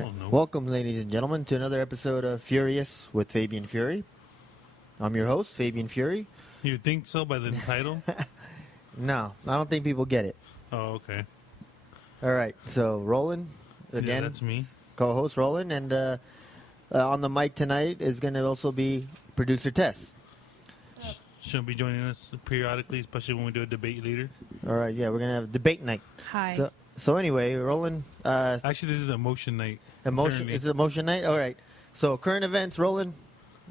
don't know. Welcome, ladies and gentlemen, to another episode of Furious with Fabian Fury. I'm your host, Fabian Fury. You think so by the title? No, I don't think people get it. Oh, okay. All right, so Roland, again, Yeah, that's me. co-host Roland, and on the mic tonight is going to also be producer Tess. She'll be joining us periodically, especially when we do a debate later. All right, yeah, we're going to have debate night. Hi. So anyway, Roland. Actually, this is emotion night. Currently. It's emotion night. All right. So current events, Roland.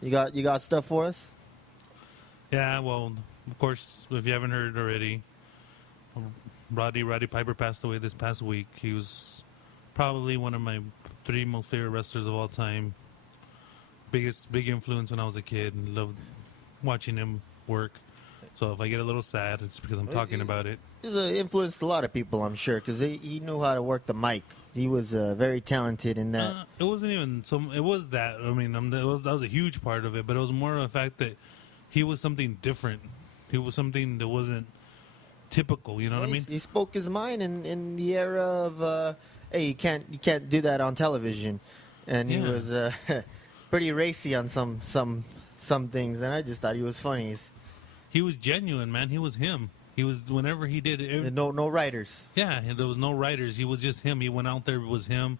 You got stuff for us? Yeah, well, of course, if you haven't heard already, Roddy Piper passed away this past week. He was probably one of my 3 most favorite wrestlers of all time. Big influence when I was a kid, and loved watching him work. So if I get a little sad, it's because I'm talking about it. He's influenced a lot of people, I'm sure, because he knew how to work the mic. He was very talented in that. It wasn't even some. It was that. I mean, that was a huge part of it, but it was more of the fact that he was something different. He was something that wasn't typical. You know what I mean? He spoke his mind in the era of hey, you can't do that on television, and he was pretty racy on some things, and I just thought he was funny. He was genuine, man. He was him. He was, whenever he did it. No writers. Yeah, and there was no writers. He was just him. He went out there, it was him.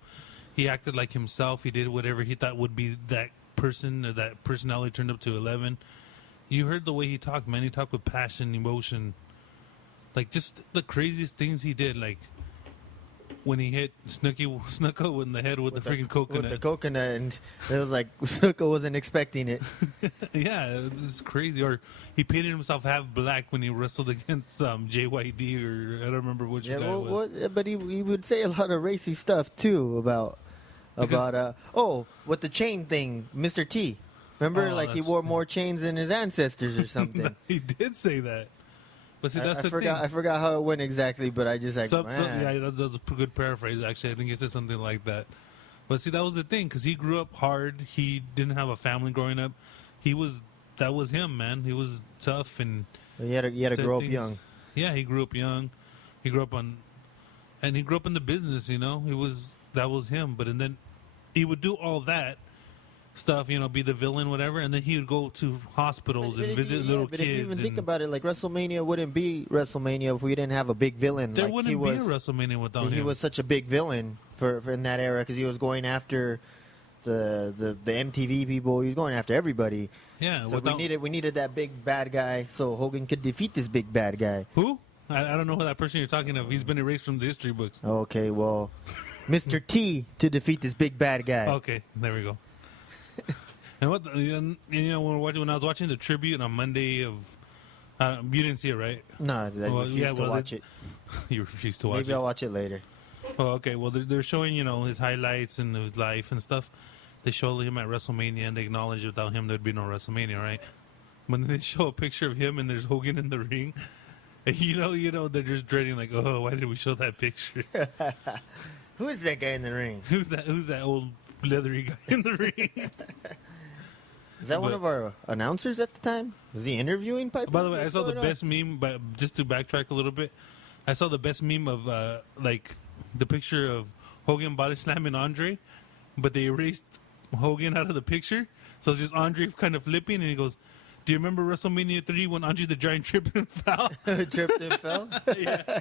He acted like himself. He did whatever he thought would be that person, or that personality turned up to 11. You heard the way he talked, man. He talked with passion, emotion. Like, just the craziest things he did. Like, when he hit Snuka in the head with the freaking coconut. With the coconut, and it was like Snuka wasn't expecting it. Yeah, it's crazy. Or he painted himself half black when he wrestled against JYD, or I don't remember which guy it was. But he would say a lot of racy stuff too about with the chain thing, Mr. T. Remember, like he wore more chains than his ancestors or something. He did say that. But see, that's the thing. I forgot how it went exactly, but I just yeah, that's a good paraphrase. Actually, I think he said something like that. But see, that was the thing, because he grew up hard. He didn't have a family growing up. That was him, man. He was tough, and he had to grow up young. Yeah, he grew up young. He grew up in the business. You know, that was him. But and then he would do all that stuff, you know, be the villain, whatever, and then he would go to hospitals and visit little kids. But if you even think about it, like WrestleMania wouldn't be WrestleMania if we didn't have a big villain. There wouldn't be a WrestleMania without him. He was such a big villain for in that era, because he was going after the MTV people. He was going after everybody. Yeah, so we needed that big bad guy so Hogan could defeat this big bad guy. Who? I don't know who that person you're talking of. He's been erased from the history books. Okay, well, Mr. T to defeat this big bad guy. Okay, there we go. And when I was watching the tribute on Monday of, you didn't see it, right? No, I refused to watch it. You refused to watch it. Maybe I'll watch it later. Oh, okay. Well, they're showing, you know, his highlights and his life and stuff. They show him at WrestleMania, and they acknowledge without him there'd be no WrestleMania, right? When they show a picture of him and there's Hogan in the ring, and you know, they're just dreading, like, oh, why did we show that picture? Who is that guy in the ring? Who's that old leathery guy in the ring? Is that one of our announcers at the time? Was he interviewing Piper? By the way, I saw the best meme, but just to backtrack a little bit, I saw the best meme of like the picture of Hogan body slamming Andre, but they erased Hogan out of the picture, so it's just Andre kind of flipping, and he goes, "Do you remember WrestleMania 3 when Andre the Giant tripped and fell?" Tripped and fell? Yeah.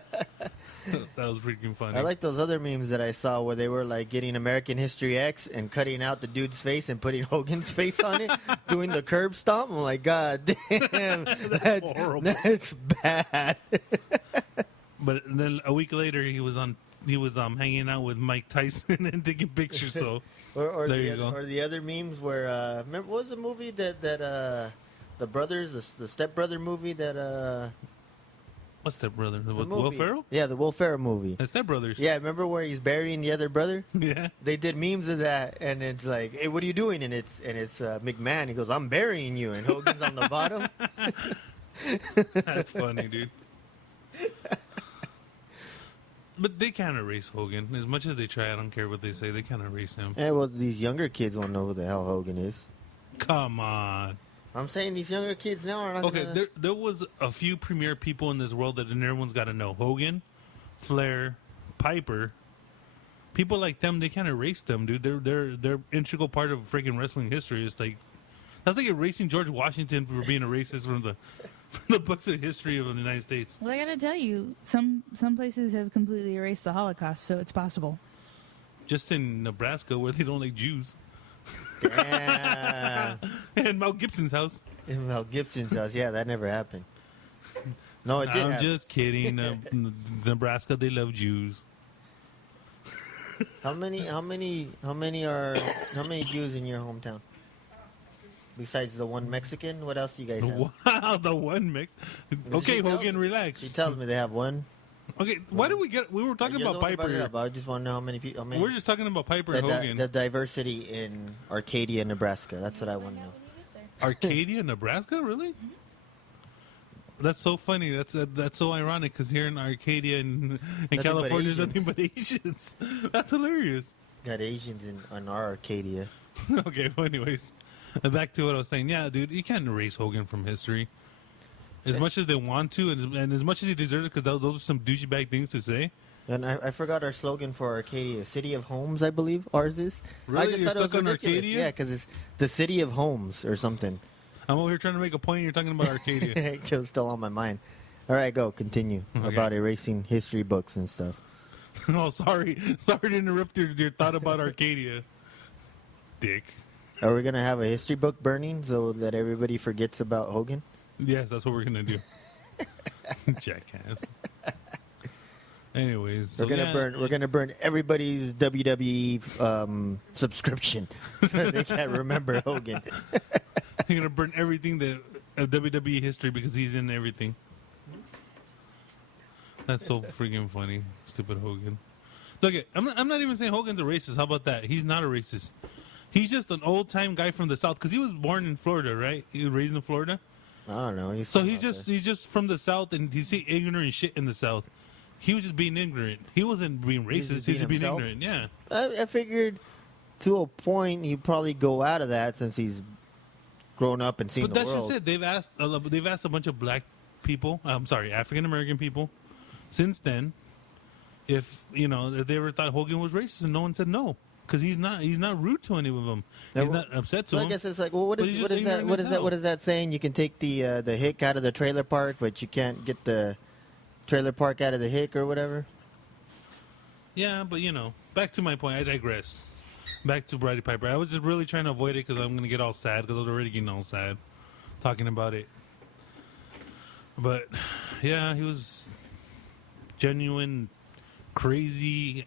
That was freaking funny. I like those other memes that I saw where they were like getting American History X and cutting out the dude's face and putting Hogan's face on it, doing the curb stomp. I'm like, God damn, that's horrible. That's bad. But then a week later, he was hanging out with Mike Tyson and taking pictures. So or there you go. Or the other memes where remember, what was the movie that the brothers, the stepbrother movie that What's Step Brother? Will Ferrell? Yeah, the Will Ferrell movie. The Step Brothers. Yeah, remember where he's burying the other brother? Yeah. They did memes of that, and it's like, hey, what are you doing? And it's McMahon. He goes, I'm burying you, and Hogan's on the bottom. That's funny, dude. But they can't erase Hogan. As much as they try, I don't care what they say. They can't erase him. Yeah, well, these younger kids won't know who the hell Hogan is. Come on. I'm saying these younger kids now are not Okay, there was a few premier people in this world that everyone's got to know. Hogan, Flair, Piper, people like them, they can't erase them, dude. They're integral part of freaking wrestling history. It's like that's like erasing George Washington for being a racist from the books of history of the United States. Well, I gotta tell you, some places have completely erased the Holocaust, so it's possible. Just in Nebraska, where they don't like Jews, Yeah. and Mel Gibson's house. In Mel Gibson's house. Yeah, that never happened. No, it did I'm happen. just kidding. Nebraska, they love Jews. How many Jews in your hometown? Besides the one Mexican, what else do you guys have? Wow, the one mix. Okay, She tells Hogan, me- relax. She tells me they have one. Okay, why did we get? We were talking You're about the one who brought it Piper. up. I just want to know how many people. We're just talking about Piper Hogan. The diversity in Arcadia, Nebraska. That's what I want to know. Arcadia, Nebraska, really? That's so funny. That's so ironic because here in Arcadia in but California, there's Asians. nothing but Asians. That's hilarious. Got Asians on our Arcadia. Okay, well, anyways, back to what I was saying. Yeah, dude, you can't erase Hogan from history. As much as they want to, and as much as he deserves it, because those are some douchebag things to say. And I forgot our slogan for Arcadia. City of Homes, I believe ours is. Really? I just You're thought it was stuck on ridiculous. Arcadia? Yeah, because it's the City of Homes or something. I'm over here trying to make a point. You're talking about Arcadia. It was still on my mind. All right, go. Continue Okay. about erasing history books and stuff. Oh, sorry to interrupt your thought about Arcadia, dick. Are we going to have a history book burning so that everybody forgets about Hogan? Yes, that's what we're gonna do. Jackass. Anyways, so We're gonna burn everybody's WWE subscription so they can't remember Hogan. You're gonna burn everything that of WWE history because he's in everything. That's so freaking funny, stupid Hogan. Look, I'm not even saying Hogan's a racist. How about that? He's not a racist. He's just an old time guy from the South because he was born in Florida, right? He was raised in Florida. I don't know. So he's just from the South, and he's ignorant shit in the South. He was just being ignorant. He wasn't being He's racist. just He was being being himself? ignorant. Yeah. I figured to a point he'd probably go out of that since he's grown up and seen But the that's world. just it. They've asked a bunch of black people. I'm sorry, African American people. Since then, if they ever thought Hogan was racist, and no one said no, because he's not rude to any of them. He's not upset to So I them. guess it's like, well, what But he's is just that? ignorant What as is that? hell. What is that saying? You can take the hick out of the trailer park, but you can't get the trailer park out of the hick or whatever. Yeah, but back to my point. I digress. Back to Brady Piper. I was just really trying to avoid it because I'm gonna get all sad because I was already getting all sad talking about it. But yeah, he was genuine, crazy,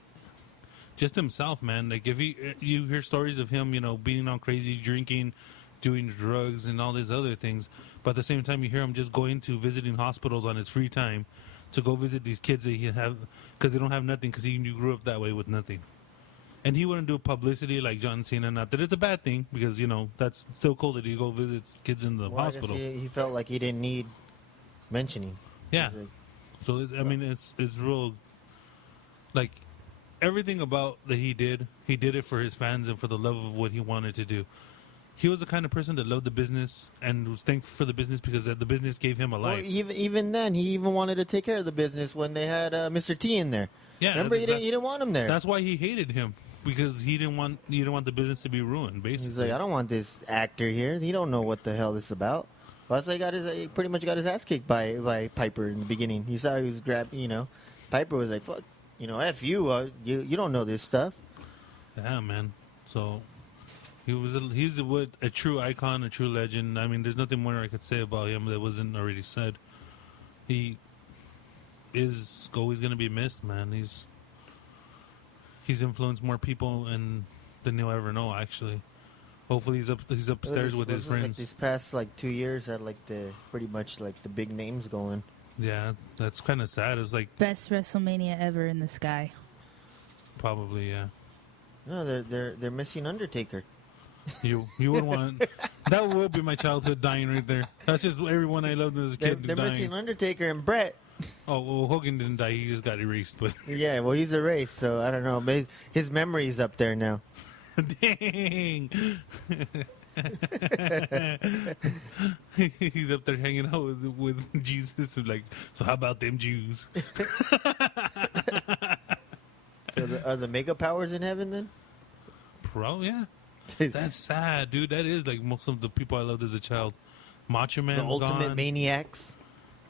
just himself, man. Like if you hear stories of him, being all crazy, drinking, doing drugs, and all these other things. But at the same time, you hear him just going to visiting hospitals on his free time to go visit these kids that he have because they don't have nothing because he grew up that way with nothing. And he wouldn't do publicity like John Cena. Not that it's a bad thing because that's still cool that he go visits kids in the Well, I guess hospital. he felt like he didn't need mentioning. Yeah. He's like, So I mean, it's real. Like everything about that he did it for his fans and for the love of what he wanted to do. He was the kind of person that loved the business and was thankful for the business because the business gave him a well, life. even then, he even wanted to take care of the business when they had Mr. T in there. Yeah, Remember, that's you didn't want him there. That's why he hated him because he didn't want the business to be ruined. Basically, He's like, I don't want this actor here. He don't know what the hell this is about. Plus, he pretty much got his ass kicked by Piper in the beginning. He saw he was grabbing, Piper was like, fuck, F you, you don't know this stuff. Yeah, man. So he's a true icon, a true legend. I mean, there's nothing more I could say about him that wasn't already said. He is always going to be missed, man. He's influenced more people than you'll ever know. Actually, hopefully he's upstairs with his Like friends. these past 2 years had pretty much the big names going. Yeah, that's kind of sad. It's like Best WrestleMania ever in the sky. probably yeah. No, they're missing Undertaker. You wouldn't want that would be my childhood dying right there. That's just everyone I loved as a kid They're dying. missing Undertaker and Brett. Oh well, Hogan didn't die. He just got erased. But Yeah, well, he's erased, so I don't know. But his memory's up there now. dang, he's up there hanging out with Jesus and like. So how about them Jews? So are the mega powers in heaven then? Yeah. That's sad, dude. That is like most of the people I loved as a child. Macho The Man's ultimate gone. maniacs.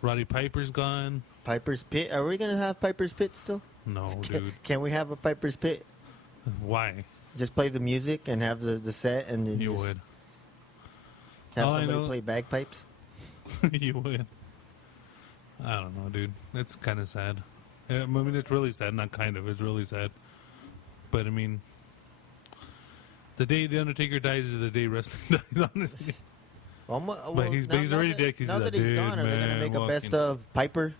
Roddy Piper's gone. Piper's Pit. Are we gonna have Piper's Pit still? No, dude. Can we have a Piper's Pit? Why? Just play the music and have the set, and then You just would. have All I somebody know- play bagpipes. You would. I don't know, dude. It's kind of sad. I mean, it's really sad. Not kind of. It's really sad. But I mean, the day the Undertaker dies is the day wrestling dies. Honestly. Well, he's now already that- dead 'cause now he's that a he's dead gone, are they gonna man make a best walking. of Piper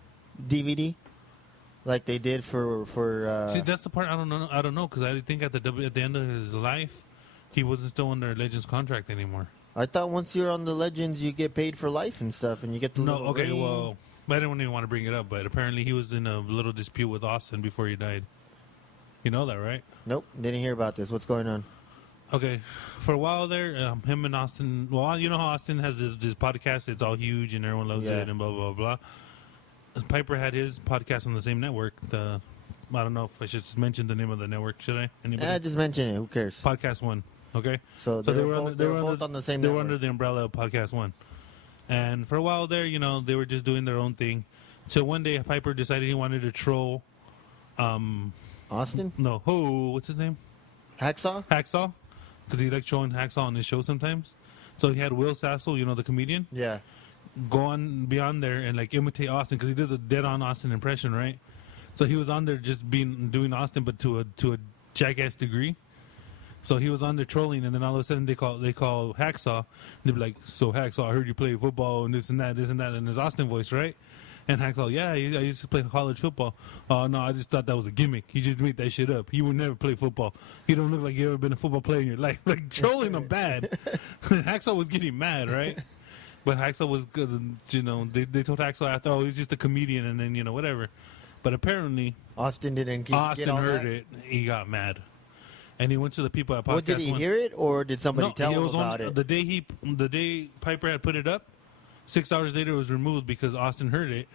DVD, like they did for See, that's the part I don't know. I don't know because I think at the end of his life, he wasn't still under Legends contract anymore. I thought once you're on the Legends, you get paid for life and stuff, and you get the No, little okay, ring. well, I didn't even want to bring it up, but apparently he was in a little dispute with Austin before he died. You know that, right? Nope, didn't hear about this. What's going on? Okay, for a while there, him and Austin. Well, you know how Austin has this podcast; it's all huge and everyone loves Yeah. it and blah blah blah. Piper had his podcast on the same network. I don't know if I should mention the name of the network. Should I? Anybody? Just mention it. Who cares? Podcast One. Okay. So they were both on the same They were network. under the umbrella of Podcast One, and for a while there, they were just doing their own thing. So one day, Piper decided he wanted to troll. Austin? What's his name? Hacksaw? Hacksaw, because he liked showing Hacksaw on his show sometimes. So he had Will Sassel, the comedian, Yeah. go on beyond there and like imitate Austin because he does a dead-on Austin impression, right? So he was on there just doing Austin, but to a jackass degree. So he was on there trolling, and then all of a sudden they call Hacksaw. They'd be like, "So Hacksaw, I heard you play football and this and that, in his Austin voice, right?" And Hacksaw, "Yeah, I used to play college football." "Oh no, I just thought that was a gimmick. You just made that shit up. You would never play football. You don't look like you ever been a football player in your life." Like trolling him bad. Hacksaw was getting mad, right? But Hacksaw was good. They told Hacksaw after, "Oh, he's just a comedian," and then whatever. But apparently, Austin didn't get Austin all heard that? it. He got mad, and he went to the people at Podcast Well, did he One. hear it, or did somebody tell it him was about on, it? The day Piper had put it up, 6 hours later it was removed because Austin heard it,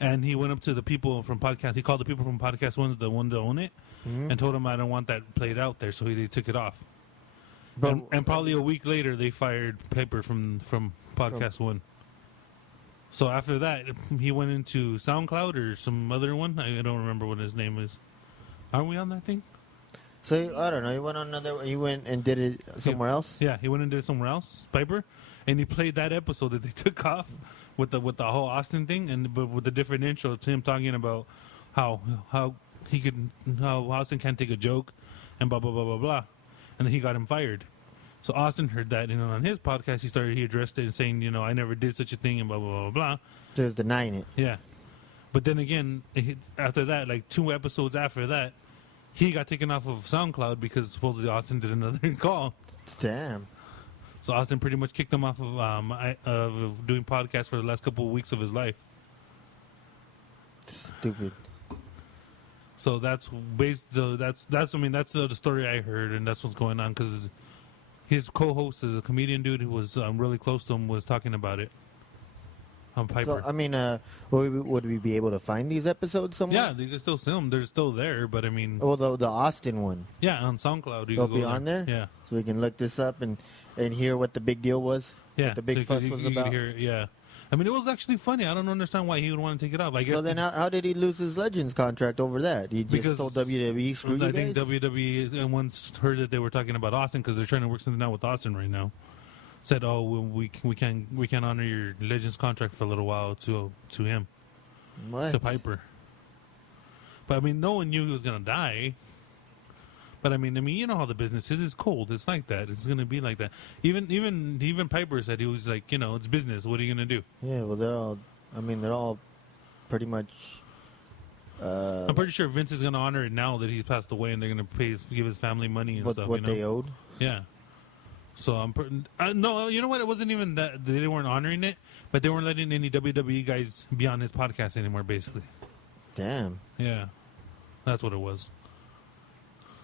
and he went up to the people from Podcast. He called the people from Podcast One, the one to own it, and told them I don't want that played out there, so they took it off. But- and probably a week later they fired Piper from Podcast One. So after that, he went into SoundCloud or some other one. I don't remember what his name is. Aren't we on that thing? So I don't know. He went and did it somewhere else. Yeah, he went and did it somewhere else, Piper, and he played that episode that they took off with the whole Austin thing, but with a different intro to him talking about how Austin can't take a joke and blah blah blah blah blah, and then he got him fired. So Austin heard that, and on his podcast he addressed it and saying, I never did such a thing and blah blah blah blah. Just denying it. Yeah, but then again, after that, like 2 episodes after that, he got taken off of SoundCloud because supposedly Austin did another call. Damn. So Austin pretty much kicked him off of doing podcasts for the last couple of weeks of his life. Stupid. So that's based. So that's the story I heard, and that's what's going on because his co-host is a comedian dude who was really close to him was talking about it. Piper. So I mean, would we be able to find these episodes somewhere? Yeah, they can still see them. They're still there, but I mean, Well, the Austin one. yeah, on SoundCloud you They'll can go be on there? Yeah, So we can look this up and hear what the big deal was. yeah. What the big So fuss you was can about. hear it, yeah, I mean, it was actually funny. I don't understand why he would want to take it off. I guess So then, how did he lose his Legends contract over that? He just Because told WWE, "Screw you I think guys." WWE once heard that they were talking about Austin because they're trying to work something out with Austin right now. Said, "Oh, we can't honor your Legends contract for a little while to him What? to Piper." But I mean, no one knew he was gonna die. But I mean, you know how the business is. It's cold. It's like that. It's gonna be like that. Even Piper said he was like, it's business. What are you gonna do? Yeah, well, they're all pretty much. I'm pretty sure Vince is gonna honor it now that he's passed away, and they're gonna give his family money and stuff. What they owed. Yeah. So no, you know what? It wasn't even that they weren't honoring it, but they weren't letting any WWE guys be on his podcast anymore. Basically, Damn. yeah, that's what it was.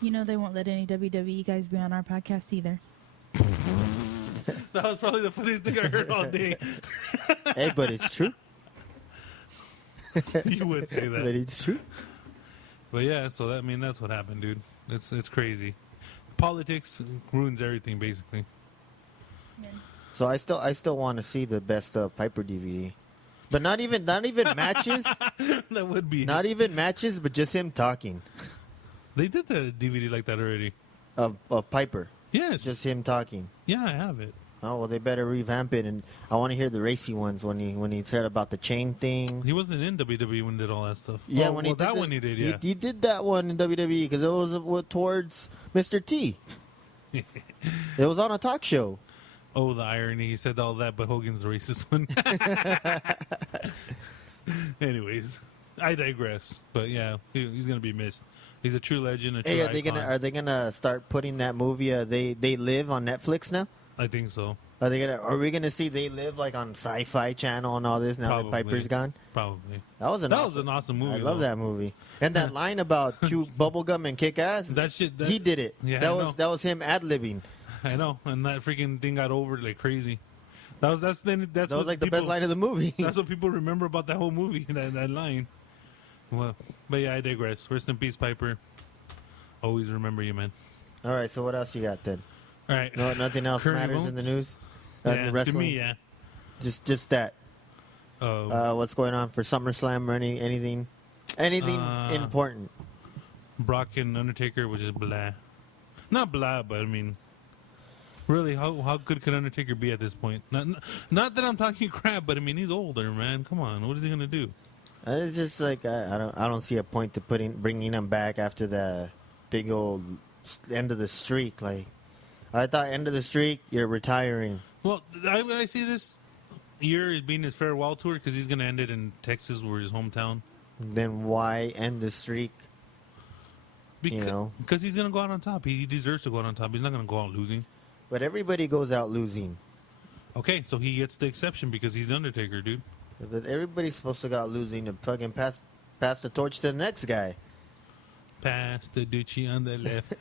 They won't let any WWE guys be on our podcast either. That was probably the funniest thing I heard all day. Hey, but it's true. You would say But that. it's true. But yeah, so that's what happened, dude. It's crazy. Politics ruins everything, basically. So I still want to see the best of Piper DVD, but not even matches. That would be Not even matches, but just him talking They did the DVD like that already. of Piper. Yes. Just him talking. Yeah, I have it. Oh well, they better revamp it, and I want to hear the racy ones when he said about the chain thing. He wasn't in WWE when he did all that stuff. Yeah, Oh, when well, he did that one he did. Yeah. he did that one in WWE because it was towards Mr. T. It was on a talk show. Oh, the irony. He said all that, but Hogan's the racist one. Anyways, I digress. But yeah, he's going to be missed. He's a true legend, a true Hey, icon. are they gonna start putting that movie? They Live on Netflix now. I think so. Are we gonna see They Live like on Sci-Fi Channel and all this now Probably. that Piper's gone? Probably. That was an awesome movie. I love though. that movie. And that line about chew bubblegum and kick ass. That shit. He did it. Yeah, that was him ad-libbing. I know, and that freaking thing got over like crazy. That was That was like the best line of the movie. That's what people remember about that whole movie. That line. Well, but yeah, I digress. Rest in peace, Piper. Always remember you, man. All right, so what else you got then? All right. No, nothing else Current matters in the events? news. Yeah, The wrestling. to me, yeah. Just that. What's going on for SummerSlam or anything important? Brock and Undertaker, which is blah. Not blah, but I mean, really, how good can Undertaker be at this point? Not that I'm talking crap, but I mean, he's older, man. Come on, what is he gonna do? It's just like I don't see a point to bringing him back after the big old end of the streak. Like I thought, end of the streak, you're retiring. Well, I see this year as being his farewell tour because he's gonna end it in Texas, where his hometown. Then why end the streak? Because he's gonna go out on top. He deserves to go out on top. He's not gonna go out losing. But everybody goes out losing. Okay, so he gets the exception because he's the Undertaker, dude. But everybody's supposed to go out losing to fucking pass the torch to the next guy. Pass the Ducci on the left.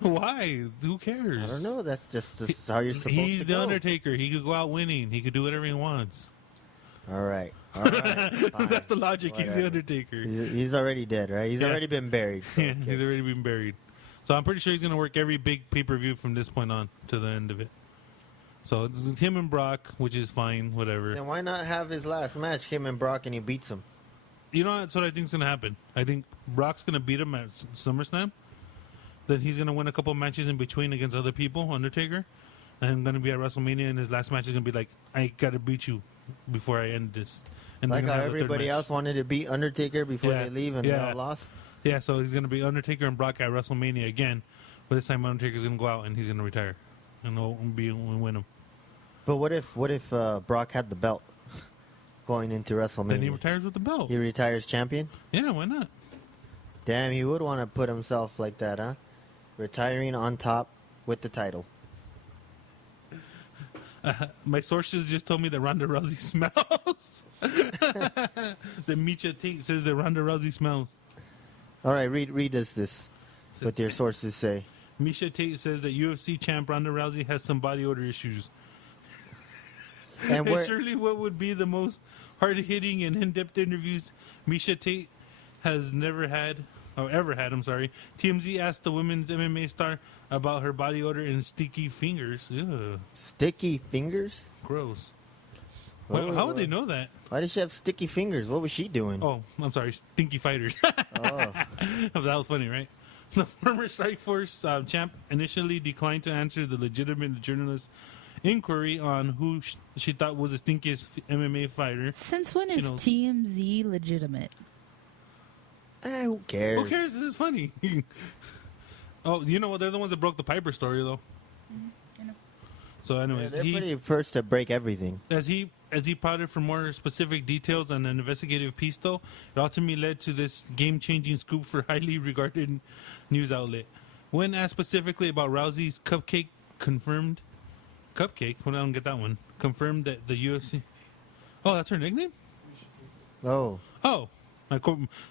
Why? Who cares? I don't know. That's just how you're supposed to go. He's the Undertaker. He could go out winning. He could do whatever he wants. All right. Fine. That's the logic. Whatever. He's the Undertaker. He's already dead, right? He's already been buried. So, Yeah, okay. he's already been buried. So I'm pretty sure he's going to work every big pay-per-view from this point on to the end of it. So it's him and Brock, which is fine, whatever. Then why not have his last match, him and Brock, and he beats him? You know, that's what I think's going to happen. I think Brock's going to beat him at SummerSlam. Then he's going to win a couple matches in between against other people, Undertaker. And going to be at WrestleMania, and his last match is going to be like, I got to beat you before I end this. And Like they're gonna how have the third everybody match. else wanted to beat Undertaker before Yeah. they leave, and they all lost. Yeah, so he's going to be Undertaker and Brock at WrestleMania again. But this time Undertaker's going to go out and he's going to retire. And we'll win him. But what if Brock had the belt going into WrestleMania? Then he retires with the belt. He retires champion? Yeah, why not? Damn, he would want to put himself like that, huh? Retiring on top with the title. My sources just told me that Ronda Rousey smells. The Misha Tate says that Ronda Rousey smells. All right, read us this. What your sources say. Misha Tate says that UFC champ Ronda Rousey has some body odor issues. And And surely what would be the most hard-hitting and in-depth interviews Misha Tate has never had, or ever had, I'm sorry. TMZ asked the women's MMA star about her body odor and sticky fingers. Ew, Sticky fingers? gross. Oh, How would they know that? Why did she have sticky fingers? What was she doing? Oh, I'm sorry, stinky fighters. Oh. That was funny, right? The former Strikeforce champ initially declined to answer the legitimate journalist's inquiry on who she thought was the stinkiest MMA fighter. Since when She is knows. TMZ legitimate? Who cares? Who cares? This is funny. Oh, you know what? They're the ones that broke the Piper story, though. I know. So, Yeah, anyways, they're pretty first to break everything. as he prodded for more specific details on an investigative piece, though, it ultimately led to this game-changing scoop for highly regarded news outlet. When asked specifically about Rousey's cupcake, confirmed cupcake. Well, I don't get that one. Confirmed that the UFC. Oh, that's her nickname. Oh. Oh,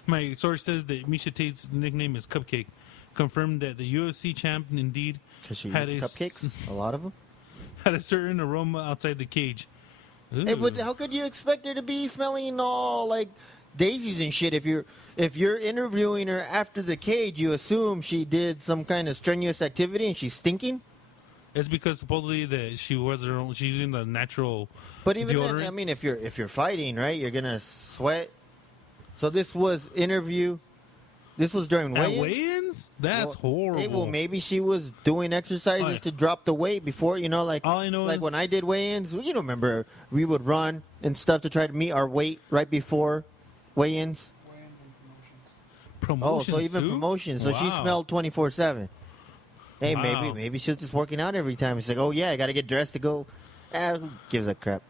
my source says that Misha Tate's nickname is Cupcake. Confirmed that the UFC champ indeed Because she had eats cupcakes? A lot of them? had a certain aroma outside the cage. Hey, Ooh. but how could you expect her to be smelling all, like, daisies and shit. If you're interviewing her after the cage, you assume she did some kind of strenuous activity and she's stinking. It's because supposedly that she was her own. She's using the natural. But even deodorant. then, I mean, if you're fighting, right, you're gonna sweat. So this was interview. This was during At weigh-ins. weigh-ins? That's horrible. Hey, well, maybe she was doing exercises Oh, yeah. to drop the weight before, like All I know like is- when I did weigh-ins. You don't remember we would run and stuff to try to meet our weight right before weigh-ins. Promotions, so even too? promotions. So she Wow. smelled 24/7. Hey, Wow. maybe she was just working out every time. She's like, oh yeah, I got to get dressed to go. Who gives a crap?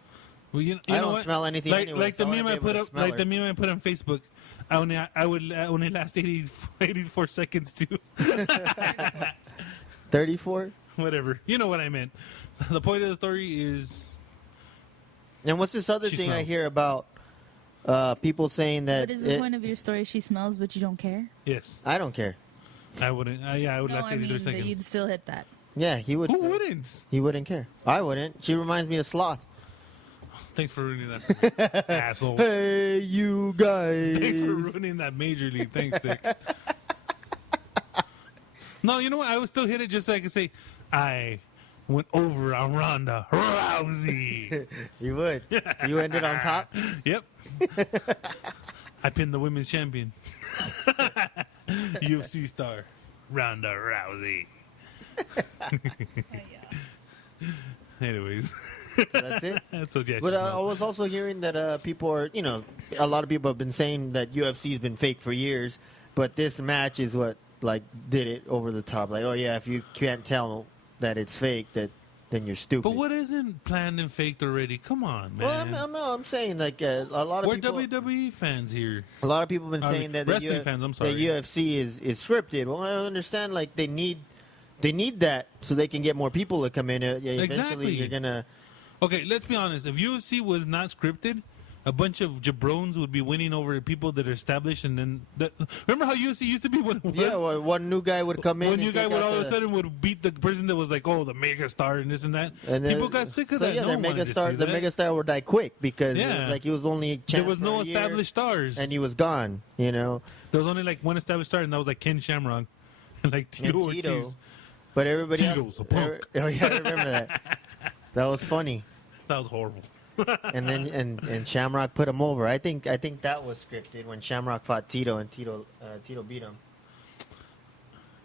Well, you I know don't what? smell anything like, anyway, Like so the I meme wanna I be put able up, to smell like her. the meme I put on Facebook. I would only last 84 seconds too. 34. Whatever. You know what I meant. The point of the story is And what's this other She thing I smells. hear about? People saying that What is the point of your story? She smells, but you don't care. yes. I don't care. I wouldn't. I would No, last I 83 mean that you'd seconds. still hit that. Yeah, he would. Who say- wouldn't? He wouldn't care. I wouldn't. She reminds me of Sloth. Thanks for ruining that, for me, asshole. Hey, you guys. Thanks for ruining that majorly. Thanks, Dick. No, you know what? I would still hit it just so I could say, I went over on Ronda Rousey. You would. You ended on top. Yep. I pinned the women's champion. UFC star, Ronda Rousey. Anyways. That's it. So, yeah. But she I smells. was also hearing that people are, a lot of people have been saying that UFC's been fake for years, but this match is what did it over the top. Like, oh yeah, if you can't tell that it's fake, then you're stupid. But what isn't planned and faked already? Come on, man. Well, I'm saying a lot of We're people. WWE fans here. A lot of people have been I saying mean, that wrestling fans, I'm sorry. the UFC is scripted. Well, I understand. They need that so they can get more people to come in. Eventually, Exactly. you're gonna. Okay, let's be honest. If UFC was not scripted, a bunch of jabrones would be winning over people that are established, and then remember how UFC used to be when it was. Yeah, well, one new guy would come in. When and you guy take would out all of a the- sudden would beat the person that was like, oh, the mega star and this and that. and then- People got sick of so that. Yeah, No their one wanted to megastar, see the that. megastar would die quick because it Yeah. was like he was only. There champ was for no a year, established stars. and he was gone. There was only like one established star, and that was like Ken Shamrock and like Tito And Tito. Ortiz. But everybody Tito's else. a punk. Oh yeah, I remember that. That was funny. That was horrible. And then and Shamrock put him over. I think that was scripted when Shamrock fought Tito and Tito beat him.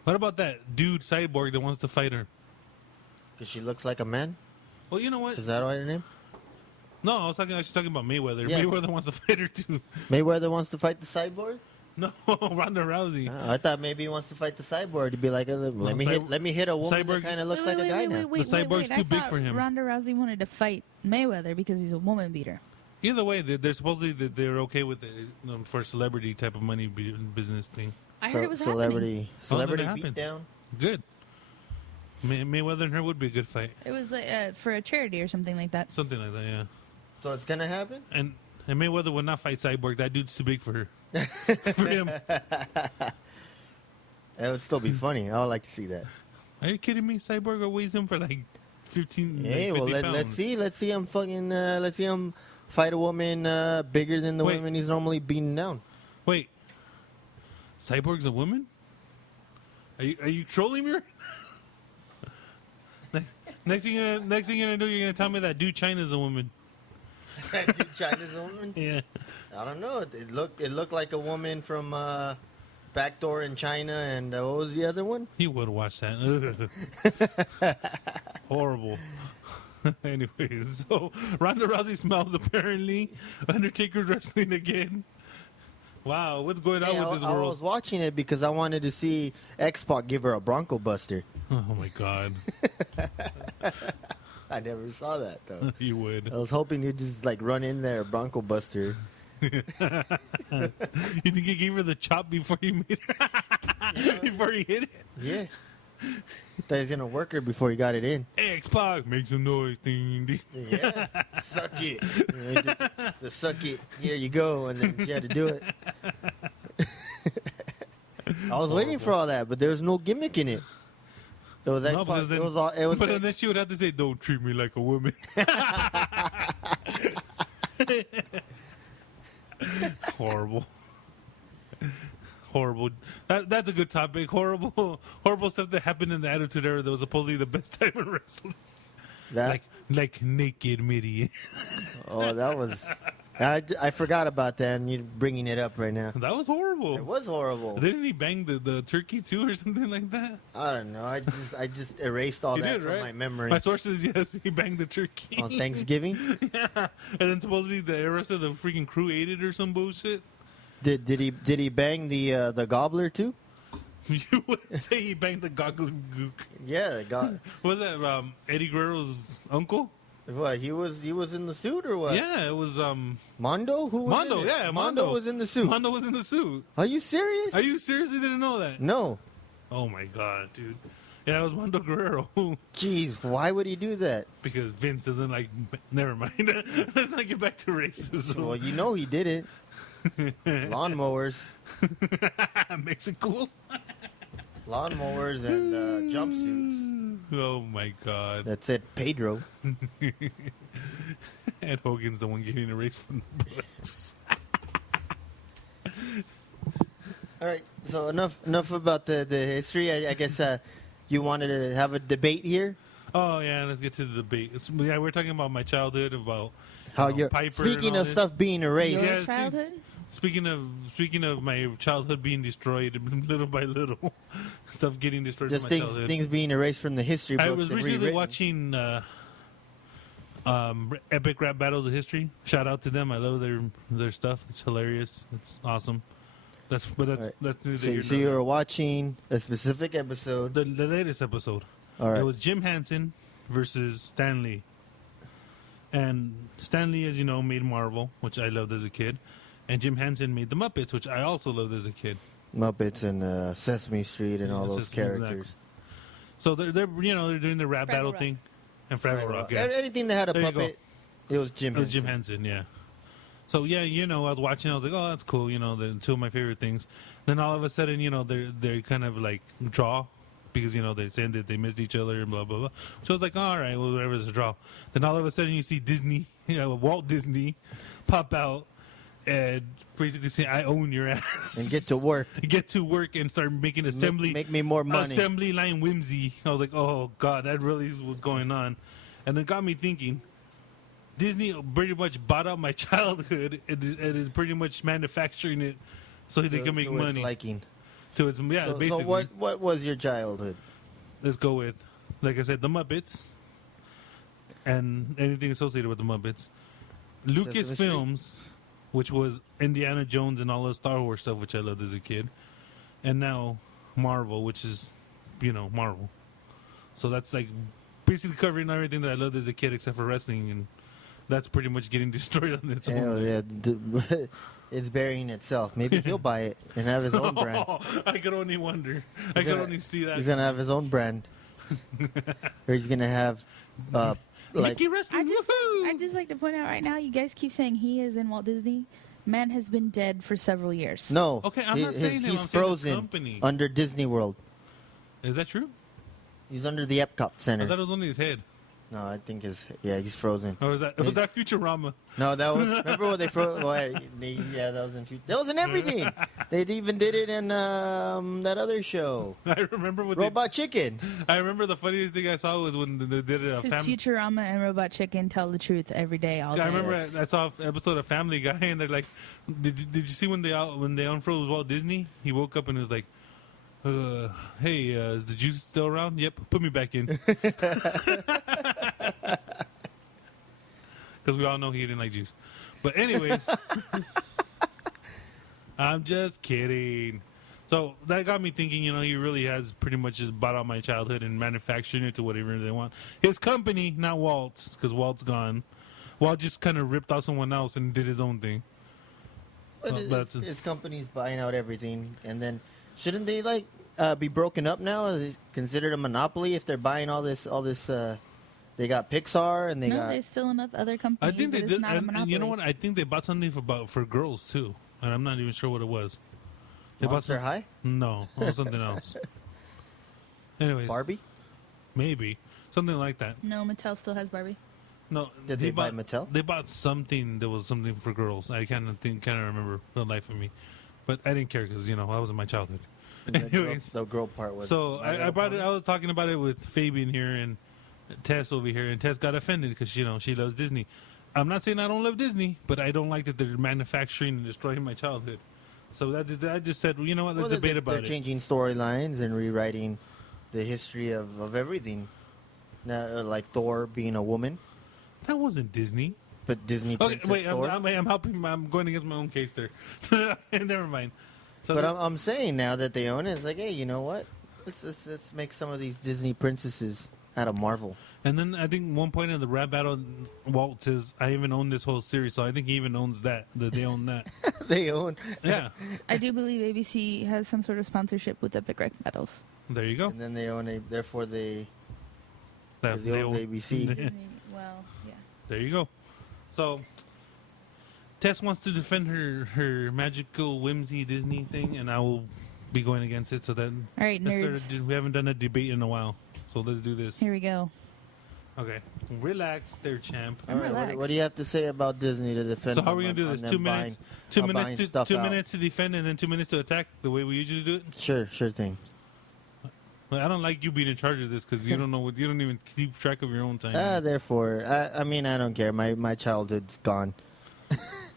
What about that dude cyborg that wants to fight her? Because she looks like a man. Well, you know what? Is that her name? No, I was actually talking about Mayweather. Yeah. Mayweather wants to fight her too. Mayweather wants to fight the cyborg. No, Ronda Rousey. I thought maybe he wants to fight the cyborg to be like, let me hit a woman Cyborg- that kind of looks like a guy now. The cyborg's too I big thought for him. Ronda Rousey wanted to fight Mayweather because he's a woman beater. Either way, they're supposedly they're okay with it for celebrity type of money business thing. I heard it was celebrity Celebrity beat down. Good. Mayweather and her would be a good fight. happening. It was like, for a charity or something like that. Something like that, yeah. So it's gonna happen. And Mayweather would not fight Cyborg. That dude's too big for her. For him. That would still be funny. I would like to see that. Are you kidding me? Cyborg weighs him for like 15, Hey, like 50 well, pounds. let's see him let's see him fight a woman bigger than the Wait. women he's normally beating down. Wait. Cyborg's a woman? Are you trolling me? Next thing you're gonna do, you're gonna tell me that dude China's a woman. Dude, China's a woman. Yeah. I don't know. It looked like a woman from Backdoor in China, and what was the other one? You would watch that. Horrible. Anyways, so Ronda Rousey smells apparently. Undertaker's wrestling again. Wow, what's going on Hey, with this I world? was watching it because I wanted to see X-Pac give her a Bronco Buster. Oh my god. I never saw that though. You would. I was hoping you'd just run in there, Bronco Buster. You think he gave her the chop before he made her? Before he hit it? Yeah. Thought he was gonna work her before he got it in. X-Pac, make some noise. Ding, ding. Yeah, suck it. The suck it. Here you go, and then she had to do it. I was waiting for all that, but there was no gimmick in it. It was No, X-Pac. because then, It was all. It was. but then she would have to say, "Don't treat me like a woman." Horrible. Horrible. That's a good topic. Horrible stuff that happened in the Attitude Era that was supposedly the best time in wrestling. That Like naked Midian. oh, that was. I forgot about that, and you're bringing it up right now. That was horrible. It was horrible. Didn't he bang the turkey too or something like that? I don't know. I just erased all He that did, from right? my memory. My sources, yes, he banged the turkey. On Thanksgiving, Yeah. And then supposedly the rest of the freaking crew ate it or some bullshit. did he bang the gobbler too? You wouldn't say he banged the goggling gook. Yeah, the Was that Eddie Guerrero's uncle? What, he was in the suit or what? Yeah, it was Mondo? Who was Mondo. in it? Yeah, Mondo was in the suit. Mondo was in the suit. Are you serious? Are you seriously didn't know that? No. Oh my god, dude. Yeah, it was Mondo Guerrero. Jeez, why would he do that? Because Vince doesn't like. Never mind. Let's not get back to racism. Well, you know he did it. Lawnmowers. Makes it cool. Lawnmowers and jumpsuits. Oh my god. That said Pedro. And Hogan's the one getting erased from the books. All right, so enough about the history. I guess you wanted to have a debate here. Oh yeah, let's get to the debate. Yeah, we're talking about my childhood, about How you know, you're Piper speaking and all of this. stuff being erased. Your Yeah, dude. childhood? Speaking of my childhood being destroyed little by little, stuff getting destroyed Just from my things childhood. things being erased from the history books. I was and recently rewritten. watching Epic Rap Battles of History. Shout out to them. I love their stuff. It's hilarious. It's awesome. That's Right. neither So, here so nor you there. were watching a specific episode. the latest episode. All right. It was Jim Henson versus Stan Lee. And Stan Lee, as you know, made Marvel, which I loved as a kid. And Jim Henson made The Muppets, which I also loved as a kid. Muppets and Sesame Street and Yeah, all those Sesame- characters. exactly. So they're doing the rap Fraggle battle Rock. thing. And Fraggle Rock, yeah. Anything that had a There you puppet, it was Jim It was Henson. Jim Henson, yeah. So yeah, I was watching. I was like, "Oh, that's cool." The two of my favorite things. Then all of a sudden, they kind of like draw because they said that they missed each other and blah blah blah. So I was like, "All right, well, whatever, it's a draw." Then all of a sudden, you see Disney, Walt Disney, pop out and basically say, "I own your ass," And get to work. get to work, and start making assembly. Make me more money. Assembly line whimsy. I was like, "Oh God, that really is what's going on," and it got me thinking. Disney pretty much bought out my childhood and is pretty much manufacturing it so they can make to its money. liking. So basically. So what was your childhood? Let's go with, like I said, the Muppets and anything associated with the Muppets. Sesame Lucasfilms, which was Indiana Jones and all the Star Wars stuff, which I loved as a kid. And now Marvel, which is, Marvel. So that's like basically covering everything that I loved as a kid except for wrestling, and that's pretty much getting destroyed on its Hell own. yeah, it's burying itself. Maybe he'll buy it and have his own brand. I could only wonder. I He's could gonna- only see that. He's gonna have his own brand, or he's gonna have like Mickey Wrestling, woohoo! I'd just like to point out right now, you guys keep saying he is in Walt Disney. Man has been dead for several years. no. Okay, I'm not saying him, he's I'm saying his frozen company. under Disney World. Is that true? He's under the Epcot I Center. thought it was only his head. No, I think he's frozen. Or was that Futurama? No, that was remember when they froze? Yeah, that was that was in everything. They even did it in that other show, I remember what Robot Chicken. I remember the funniest thing I saw was when they did it. Because Futurama and Robot Chicken tell the truth every day, all day. I remember I saw an episode of Family Guy, and they're like, "Did you see when they unfroze Walt Disney? He woke up and was like, hey, is the juice still around? Yep, put me back in." Because we all know he didn't like juice. But anyways, I'm just kidding. So that got me thinking, he really has pretty much just bought out my childhood and manufacturing it to whatever they want. His company, not Walt's, because Walt's gone. Walt just kind of ripped off someone else and did his own thing. But his company's buying out everything, and then shouldn't they be broken up now? Is it considered a monopoly if they're buying all this? They got Pixar and they No, got. there's still enough other companies. I think they that did. It's not a And monopoly. you know what? I think they bought something for girls, too. And I'm not even sure what it was. They bought Monster High, No, it was something else. Anyways, Barbie. maybe. Something like that. No, Mattel still has Barbie. No, Did they buy Mattel? They bought something that was something for girls. I can't remember the life of me, but I didn't care because I was in my childhood. Anyways, The girl part was. so I brought it. I was talking about it with Fabian here and Tess over here, and Tess got offended because she loves Disney. I'm not saying I don't love Disney, but I don't like that they're manufacturing and destroying my childhood. So I just said, well, you know what? Let's debate about They're it. changing storylines and rewriting the history of everything. Now, like Thor being a woman, That wasn't Disney. but Disney. Okay, Princess wait. Thor. I'm helping. I'm going against my own case there. Never mind. So But I'm saying now that they own it, it's like, hey, you know what? Let's make some of these Disney princesses out of Marvel. And then I think one point in the rap battle, Walt says, "I even own this whole series," so I think he even owns that. That they own that. They own. Yeah. I do believe ABC has some sort of sponsorship with Epic Rap Battles. There you go. And then they own a. Therefore, they. That's They own ABC. Disney, well, yeah. There you go. So Tess wants to defend her magical whimsy Disney thing, and I will be going against it. So then, All right, nerds. we haven't done a debate in a while, so let's do this. Here we go. Okay, relax, there, champ. I'm All right, relaxed. what do you have to say about Disney to defend? So how are we them gonna do on this? them 2 minutes, buying- buying stuff two out? minutes to defend, and then 2 minutes to attack, the way we usually do it. Sure thing. Well, I don't like you being in charge of this because you don't know what you don't even keep track of your own time. Therefore, I mean, I don't care. My childhood's gone.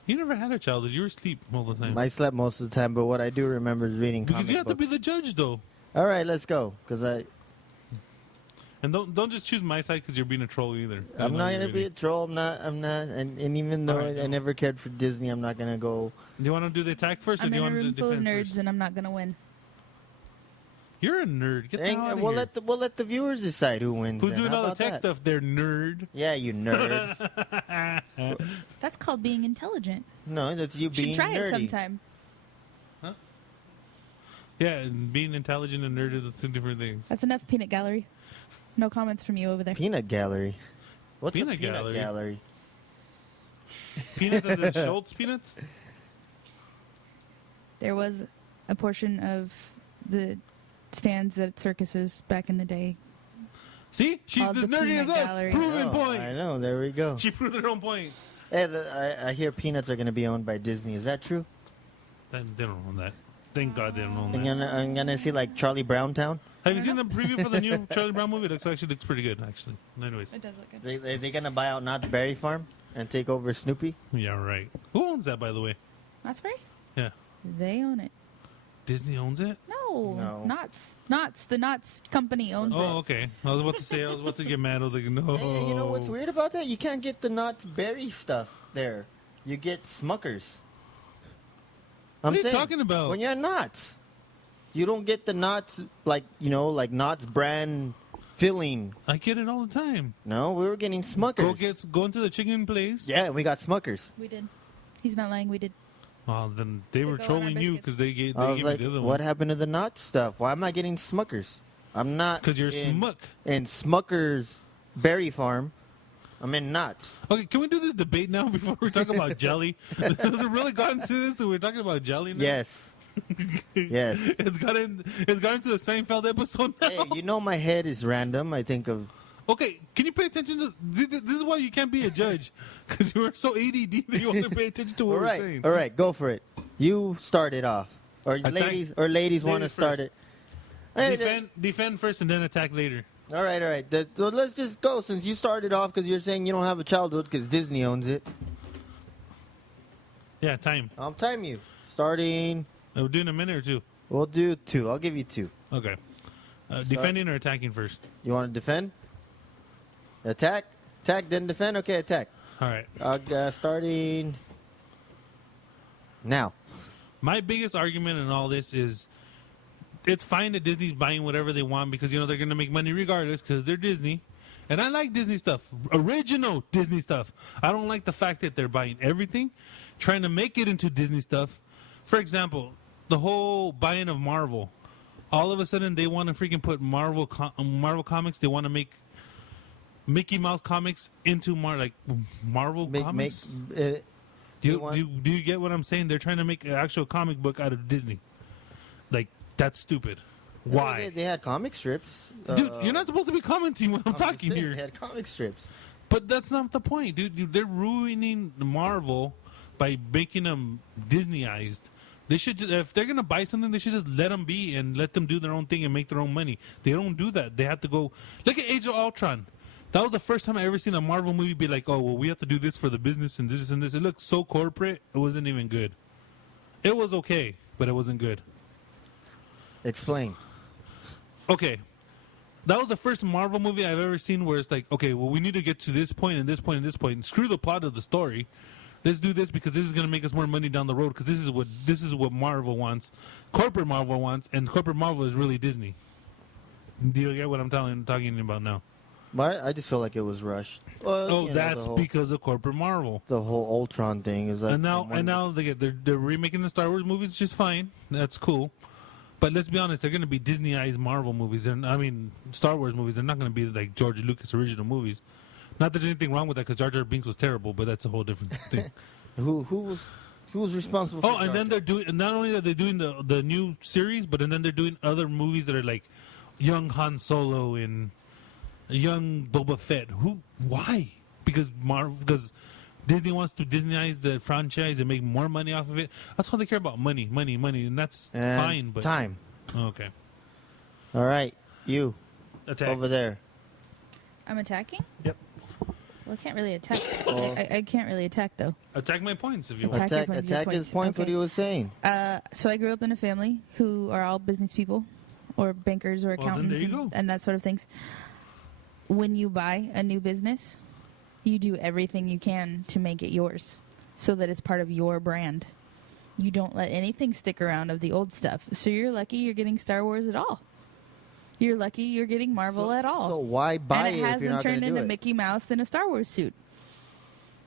You never had a childhood. You were asleep all the time. I slept most of the time, but what I do remember is reading Because comic you have to be books. the judge, though. All right, let's go. Because And don't just choose my side because you're being a troll either. I'm not gonna be a troll. I'm not. And even though All right, I no. never cared for Disney, I'm not gonna go. Do you want to do the attack first, or I'm do in you a want to do room the full of defense nerds, first? and I'm not gonna win. You're a nerd. Get the hell out of we'll here. let the viewers decide who wins. Who's then. doing How all the about tech that? stuff? They're nerd. Yeah, you nerd. That's called being intelligent. No, that's you You being should try nerdy. it sometime. Yeah, and being intelligent and nerd is two different things. That's enough, Peanut Gallery. No comments from you over there. Peanut gallery. What's Peanut a peanut gallery? gallery? Peanuts as in Schultz peanuts? There was a portion of the stands at circuses back in the day. See? She's Called as the nerdy Peanut as us. Gallery. Proven Oh, point. I know. There we go. She proved her own point. Hey, I hear peanuts are going to be owned by Disney. Is that true? They don't own that. Thank God they don't own I'm that. gonna see like Charlie Browntown. Have you seen the preview for the new Charlie Brown movie? It actually looks pretty good, actually. Anyways. It does look good. They gonna buy out Knott's Berry Farm and take over Snoopy? Yeah, right. Who owns that, by the way? Knott's Berry? Yeah. They own it. Disney owns it? No. No. Knott's. The Knott's company owns it. Oh, okay. I was about to say, I was about to get mad. I was like, no. And you know what's weird about that? You can't get the Knott's Berry stuff there. You get Smuckers. What are you talking about? When you're at Knott's, you don't get the Knott's like Knott's brand filling. I get it all the time. No, we were getting Smuckers. Go into the chicken place. Yeah, we got Smuckers. We did. He's not lying. We did. Well, then they To were go on trolling our you biscuits. because they gave I was me like, the other what one. happened to the Knott's stuff? Why am I getting Smuckers? I'm not. Because you're in, smuck. in Smucker's Berry Farm. I'm in Knott's. Okay, can we do this debate now before we talk about jelly? Has it really gotten to this and we're talking about jelly now? Yes. Yes. It's gotten to the Seinfeld episode now. Hey, you know my head is random. I think of. Okay, can you pay attention to this? Is why you can't be a judge because you are so ADD that you only pay attention to what All we're right, saying. all right, go for it. You start it off, or Attack- ladies want to ladies start first. it. Hey, Defend first and then attack later. all right, all right. So let's just go since you started off because you're saying you don't have a childhood because Disney owns it. Yeah, time. I'll time you. Starting. We're doing a minute or two. We'll do 2. I'll give you 2. Okay. Defending or attacking first? You want to defend? Attack? Attack, then defend? Okay, attack. All right. Starting now. My biggest argument in all this is it's fine that Disney's buying whatever they want because, they're going to make money regardless because they're Disney. And I like Disney stuff, original Disney stuff. I don't like the fact that they're buying everything, trying to make it into Disney stuff. For example, the whole buying of Marvel. All of a sudden, they want to freaking put Marvel comics. They want to make Mickey Mouse comics into Marvel comics. Do you get what I'm saying? They're trying to make an actual comic book out of Disney. Like, that's stupid. Why? They had comic strips. Dude, you're not supposed to be commenting when I'm talking just saying, here. They had comic strips. But that's not the point, dude. They're ruining Marvel by making them Disneyized. They should just, if they're gonna buy something, they should just let them be and let them do their own thing and make their own money. They don't do that. They have to go. Look at Age of Ultron. That was the first time I ever seen a Marvel movie be like, oh, well, we have to do this for the business and this and this. It looked so corporate. It wasn't even good. It was okay, but it wasn't good. Explain. Okay. That was the first Marvel movie I've ever seen where it's like, okay, well, we need to get to this point and this point and this point. And screw the plot of the story. Let's do this because this is going to make us more money down the road because this is what Marvel wants. Corporate Marvel wants, and corporate Marvel is really Disney. Do you get what I'm talking about now? But I just feel like it was rushed. That's because of corporate Marvel. The whole Ultron thing is like... And now they're remaking the Star Wars movies, which is fine. That's cool. But let's be honest, they're going to be Disneyized Marvel movies. Star Wars movies. They're not going to be like George Lucas original movies. Not that there's anything wrong with that, because Jar Jar Binks was terrible, but that's a whole different thing. Who was responsible for and then they're doing, not only that they're doing the new series, but then they're doing other movies that are like young Han Solo and young Boba Fett. Why? Because Disney wants to Disneyize the franchise and make more money off of it. That's all they care about, money, and that's fine. But time. Okay. All right, you Attack. over there. I'm attacking? Yep. Well, I can't really attack. I can't really attack, though. Attack my points if you Attack. want. Attack his points. Okay. What he was saying. So I grew up in a family who are all business people or bankers or Well, then accountants there you go. and that sort of things. When you buy a new business, you do everything you can to make it yours so that it's part of your brand. You don't let anything stick around of the old stuff. So you're lucky you're getting Star Wars at all. You're lucky you're getting Marvel at all. So why buy and it it if hasn't you're not going turned to do into it? Mickey Mouse in a Star Wars suit.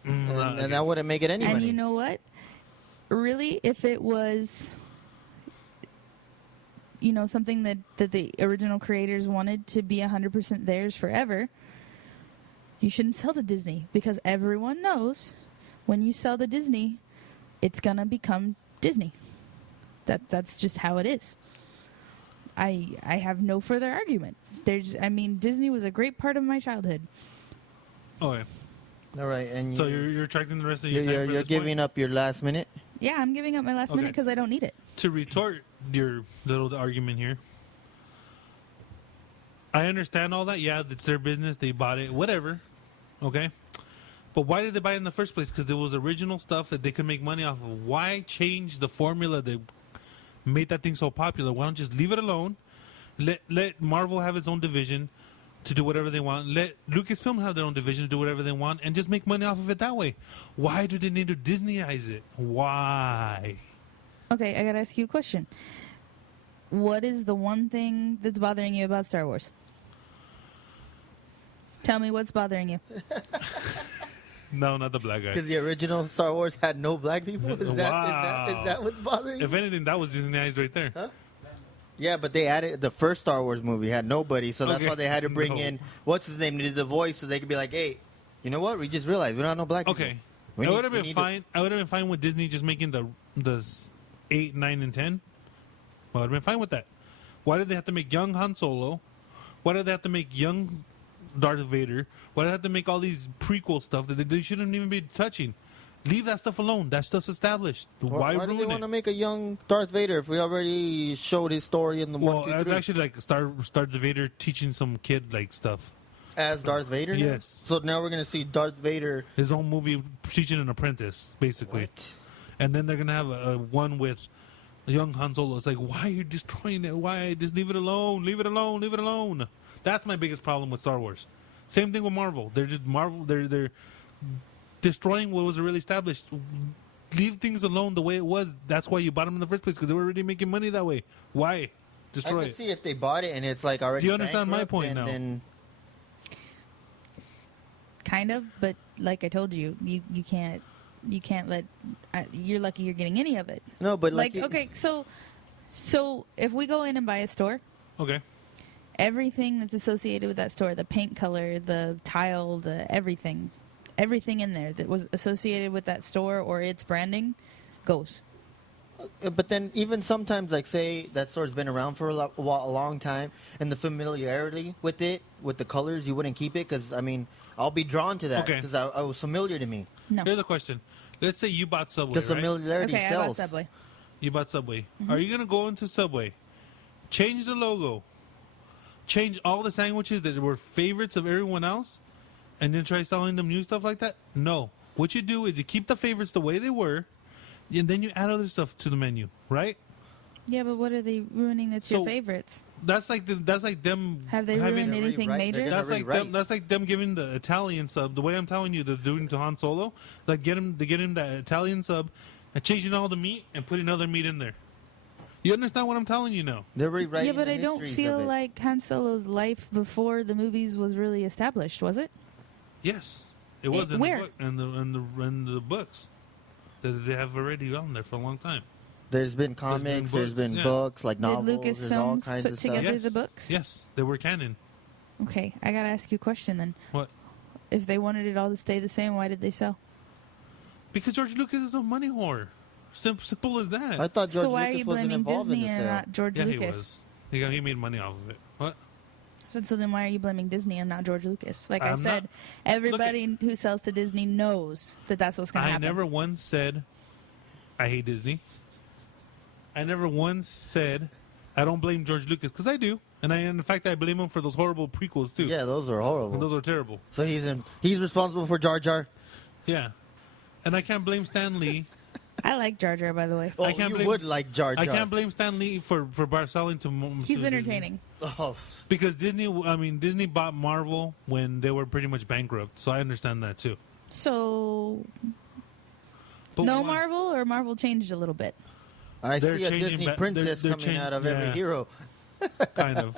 And that wouldn't make it any And money. you know what? Really, if it was, something that the original creators wanted to be 100% theirs forever, you shouldn't sell to Disney, because everyone knows when you sell to Disney, it's going to become Disney. That's just how it is. I have no further argument. Disney was a great part of my childhood. Okay. All right, and So you're attracting the rest of your time. you're giving up your last minute. Yeah, I'm giving up my last minute because I don't need it. To retort your little argument here, I understand all that. Yeah, it's their business. They bought it. Whatever. Okay. But why did they buy it in the first place? Because it was original stuff that they could make money off of. Why change the formula that made that thing so popular? Why don't you just leave it alone? Let Marvel have its own division to do whatever they want. Let Lucasfilm have their own division to do whatever they want, and just make money off of it that way. Why do they need to Disneyize it? Why? Okay, I gotta ask you a question. What is the one thing that's bothering you about Star Wars? Tell me what's bothering you. No, not the black guy. Because the original Star Wars had no black people? Is that what's bothering you? If anything, that was Disneyized right there. Huh? Yeah, but they added the first Star Wars movie had nobody, so that's why they had to bring in what's his name to do the voice, so they could be like, "Hey, you know what? We just realized we don't have no black people." Okay, I would have been fine. I would have been fine with Disney just making the 8, 9, and 10. I would have been fine with that. Why did they have to make young Han Solo? Why did they have to make young Darth Vader? Why did they have to make all these prequel stuff that they shouldn't even be touching? Leave that stuff alone. That stuff's established. Why do ruin they want to make a young Darth Vader if we already showed his story in the 1, 2, 3? It's actually like Darth Vader teaching some kid like stuff. As Darth Vader? Now? Yes. So now we're going to see Darth Vader. His own movie teaching an apprentice, basically. What? And then they're going to have a one with young Han Solo. It's like, why are you destroying it? Why? Just leave it alone. Leave it alone. Leave it alone. That's my biggest problem with Star Wars. Same thing with Marvel. They're destroying what was already established. Leave things alone the way it was. That's why you bought them in the first place, because they were already making money that way. Why destroy I could it? see if they bought it and it's like already. Do you understand my bankrupt point now? Then Kind of, but like I told you, you can't let. You're lucky you're getting any of it. no, but Okay, so if we go in and buy a store, Okay. everything that's associated with that store, the paint color, the tile, the everything in there that was associated with that store or its branding goes. But then even sometimes, like say that store's been around for a long time, and the familiarity with it, with the colors, you wouldn't keep it because I mean, I'll be drawn to that Okay. because I was familiar to me. No. Here's a question. Let's say you bought Subway, Because right? familiarity Okay, I bought sells. Subway. You bought Subway. Are you going to go into Subway, change the logo, change all the sandwiches that were favorites of everyone else, and then try selling them new stuff like that? No. What you do is you keep the favorites the way they were, and then you add other stuff to the menu, right? Yeah, but what are they ruining that's your So- favorites? That's like them. Have they having, ruined They're anything right. major? They're That's like Right. them, that's like them giving the Italian sub. The way I'm telling you, they're doing to Han Solo. Like get him the Italian sub, and changing all the meat and putting other meat in there. You understand what I'm telling you now? They're rewriting Yeah, but the I don't histories feel of it. like Han Solo's life before the movies was really established, was it? Yes, it was in where? the book and the books that they have already on there for a long time. There's been comics, there's books, been yeah. books, like Did novels, there's all Lucasfilms kinds put of stuff. together Yes. the books? Yes, they were canon. Okay, I gotta ask you a question then. What? If they wanted it all to stay the same, why did they sell? Because George Lucas is a money whore. Simple as that. I thought George So why are Lucas you wasn't blaming involved Disney in the and sale. not George yeah, Lucas? he was. He made money off of it. What? So then why are you blaming Disney and not George Lucas? Like I I'm said, not- everybody who sells to Disney knows that that's what's going to I happen. never once said I hate Disney. I never once said I don't blame George Lucas because I do, and in fact I blame him for those horrible prequels too. Yeah, those are And horrible. those are terrible. So he's responsible for Jar Jar. Yeah, and I can't blame Stan Lee. I like Jar Jar, by the way. Oh, I can't you blame- would like Jar Jar. I can't blame Stan Lee for selling to. He's to entertaining. Oh, Disney. Because Disney bought Marvel when they were pretty much bankrupt, so I understand that too. So But no why- Marvel, or Marvel changed a little bit? I They're see a changing Disney back- princess they're coming out of every yeah. hero. kind of.